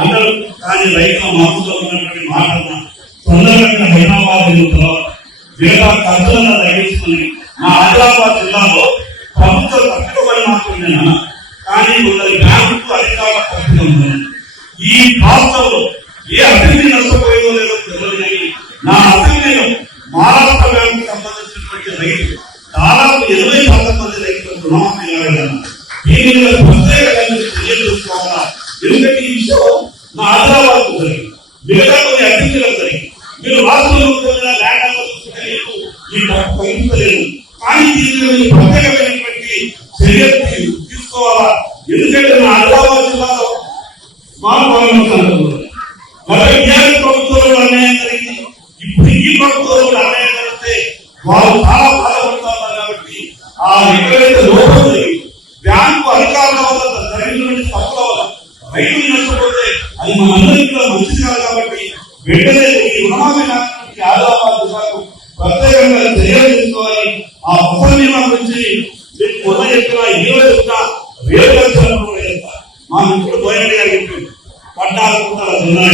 అందరూ కానీ రైతుల మనసులో ఉన్నటువంటి మాటలను తొందరగా హైదరాబాద్ మిగతా ఖర్చులను తగ్గించుకుని మా ఆదిలాబాద్ జిల్లాలో ప్రభుత్వ తక్కువ మాత్రమేనా కానీ కొందరి బ్యాంకు అధికారుల తక్కువ ఉంది. ఈ రాష్ట్రంలో ఏ అభివృద్ధి నష్టపోయేదో లేదో తెలియదు కానీ నా అభివృద్ధిలో మహారాష్ట్ర బ్యాంకు సంబంధించినటువంటి రైతులు దాదాపు 80% మంది రైతులు రుణమాఫీ కాగలరు. దీని మీద ప్రత్యేకంగా తెలియజేసుకోవాలా. ఎందుకంటే ఈ విషయం నా ఆదిలాబాద్ జరిగింది, మిగతా కొన్ని అభివృద్ధిలో జరిగింది. మీరు రాష్ట్రంలో లేదు కానీ దీని ప్రత్యేకమైనటువంటి చర్యలు తీసుకోవాలా. ఎందుకంటే నా ఆదిలాబాద్ జిల్లాలో ప్రభుత్వంలో అన్యాయం జరిగింది, ఇప్పుడు ఈ ప్రభుత్వంలో అన్యాయం జరిగితే వారు చాలా బాధపడుతున్నారు. కాబట్టి ఆ ఎక్కడైతే లోపం జరిగింది బ్యాంకు అధికారుల వల్ల జరిగినటువంటి తప్పుల వల్ల రైతులు నష్టపోతే అది మనందరికీ మంచిది కాదు. కాబట్టి వెంటనే ఈ రుణమాఫీ ఆదిలాబాద్ జిల్లాకు ప్రత్యేకంగా చర్యలు తీసుకోవాలి. ఆ ఫసల్ బీమా గురించి మీకు మొన్న చెప్పిన 20 వేల లక్షల మా ఇప్పుడు బోయరెడ్డి గారు చెప్పింది 14 కుంటల జిల్లా